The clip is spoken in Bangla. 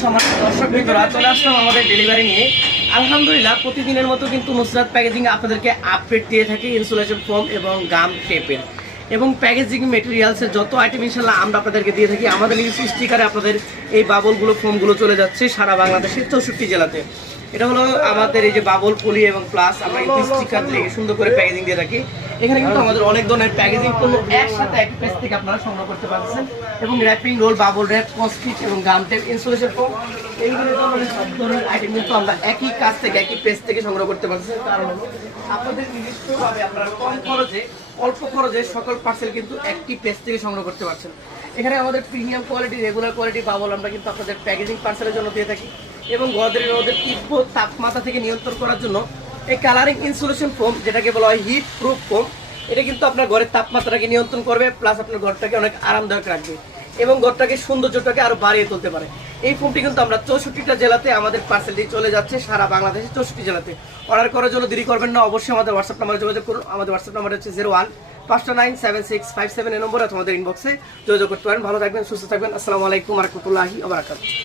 সম্মানিত দর্শকবৃন্দরা, চলে আসলাম আমাদের ডেলিভারি নিয়ে। আলহামদুলিল্লাহ প্রতিদিনের মতো কিন্তু নুসরাত প্যাকেজিং আপনাদেরকে আপডেট দিয়ে থাকে ইনসুলেশন ফোম এবং গাম টেপের এবং প্যাকেজিং মেটেরিয়ালসের যত আইটেম ইনশাল্লাহ আমরা আপনাদেরকে দিয়ে থাকি। আমাদের নিজস্ব স্টিকারে আপনাদের এই বাবলগুলো ফোমগুলো চলে যাচ্ছে সারা বাংলাদেশের 64 জেলাতে। এটা হলো আমাদের এই যে বাবল পলি এবং প্লাস আমরা কিন্তু স্টিকার দিয়ে সুন্দর করে প্যাকেজিং দিয়ে থাকি। এখানে কিন্তু আমাদের অনেক ধরনের প্যাকেজিং পণ্য একসাথে এক পেজ থেকে আপনারা সংগ্রহ করতে পারছেন এবং র্যাপিং রোল, বাবল র্যাপ, কসফিট এবং গাম টেপ, ইনসুলেশন ফোম এইগুলো ধরনের সব ধরনের আইটেম কিন্তু আমরা একই কাজ থেকে একই পেজ থেকে সংগ্রহ করতে পারছেন। কারণ হলো আপনাদের নিজস্বভাবে আপনারা কম খরচে অল্প খরচে সকল পার্সেল কিন্তু একটি পেজ থেকে সংগ্রহ করতে পারছেন। এখানে আমাদের premium quality, regular quality bubble আমরা কিন্তু আপনাদের প্যাকেজিং পার্সেলের জন্য দিয়ে থাকি এবং রোদের তীব্র তাপমাত্রা থেকে নিয়ন্ত্রণ করার জন্য এই কালারিং ইনসুলেশন ফোম, যেটাকে বলা হয় হিট প্রুফ ফোম, এটা কিন্তু আপনার ঘরের তাপমাত্রাকে নিয়ন্ত্রণ করবে, প্লাস আপনার ঘরটাকে অনেক আরামদায়ক রাখবে এবং ঘরটাকে সৌন্দর্যটাকে আরো বাড়িয়ে তুলতে পারে। এই ফোনটি কিন্তু আমরা 64টা জেলাতে আমাদের পার্সেলটি চলে যাচ্ছে সারা বাংলাদেশে 64 জেলাতে। অর্ডার করার জন্য দেরি করবেন না, অবশ্যই আমাদের হোয়াটসঅ্যাপ নাম্বারে যোগাযোগ করুন। আমাদের হোয়াটসঅ্যাপ নাম্বার হচ্ছে 01-529-7657 এই নম্বরে, অথবা আমাদের ইনবক্সে যোগাযোগ করতে পারেন। ভালো থাকবেন, সুস্থ থাকবেন। আসসালামু আলাইকুম ওয়া রাহমাতুল্লাহি ওয়া বারাকাতুহু।